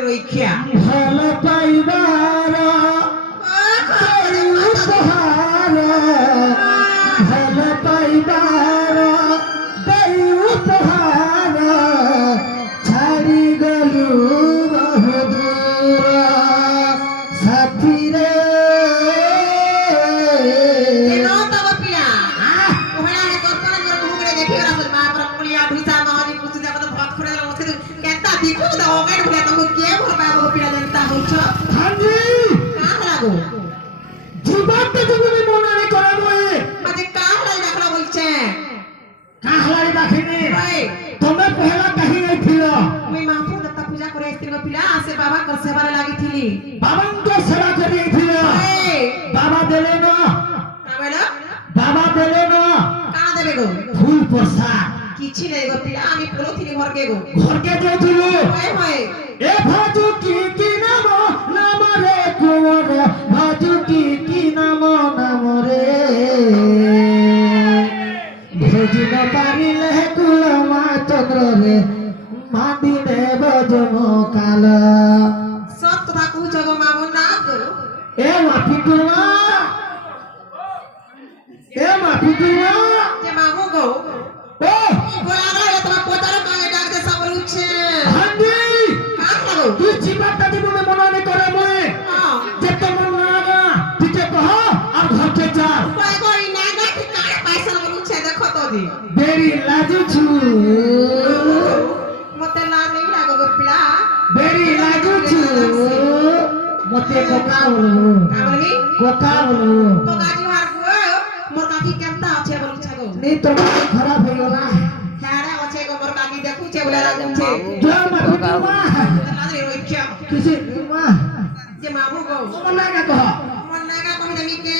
রইখিয়া ভালো পাইবার উপহার ভালো পাইবার দেই উপহার ছাড়ি গলু বহুদূর সাথী রে জীবনটা তুমি মনে করে বই কাহলাই রাখিনি তুমি পহলা কাহি আইছিল বাবাঙ্ক সেবা করে আইছিল বাবা দেলে না ফুল প্রসাদ କିଛି ନାଇଁ ଗୋ ପିଲା ଆମେ ପଳଉଥିଲି ঘরকে যাইছিল এ ভাজু কি নাম নাম রে কুমার ভাজু কি নাম রে ভোজি ন পারিলে কুলমা চন্দ্র রে মাদিনে বজম কাল সব কথা কହୁଛ গো মামু না গো এ মাফি কুমা যে মামু গো ও গোলা রে তোমার পোতার কানে ডাকতে সাবলুছে হান্দি কাম লাগো তুই জীবনটা জীবনে মনে করে মই হ্যাঁ যে তোমার না তুই কহ আর ঘরকে যা কই কই না গা কি কারে পয়সা বলুছে দেখো তো দি বেরি লাজুছু মতে লাজ নেই লাগো গো পিলা বেরি লাজুছু মতে কোকা বলু কামলি কোকা বলু তো গাজি মার গো মোর কাকি কেনতা আছে বলুছে গো নি তোর খারাপ হয়ে গেল হ্যাঁ আছে গো মোর কাকি দেখুছে বলে লাগুছে যা মাফি কুমা লাজ রে ওইছা কিসে কুমা যে মামু গো মনে না কহ মন লাগা কই দেমি কে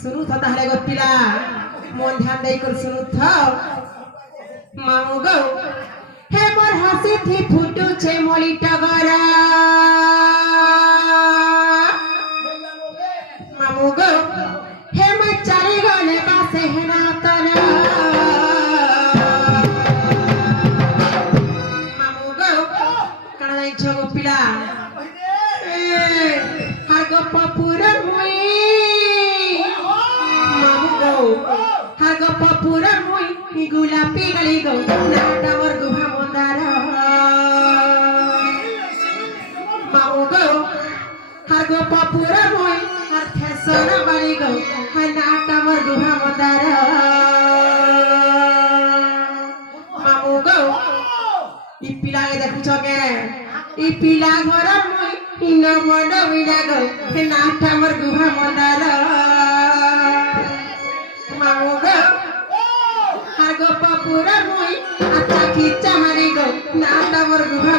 শুরু থ তাহলে গো পিলা মন ধ্যান দেই কর শুরু থ মামু গো হে মোর হাসি থি ফুটুছে মলি টগরা মামু গো হে মই চারি গলে বাসে হেনা তরা মামু গো কানা যাই ছগো পিলা হার গো পপুর মুই মামু গো হার গো পপুর মুই গুলাপি গলি গো নাটা মোর গুহা মন্দার মামু গো হার গো পপুর মুই আর ফেসর বালি গো হাই নাটা মোর গুহা মন্দার মামু গো ই পিলাকে দেখুছ কে ই পিলা ঘর মুই ইনা মড বিনা গো হে নাটা মোর গুহা মন্দার মামু গো হার গো পপুর মুই আচ্ছা খিচা হারি গো নাটা মোর গুহা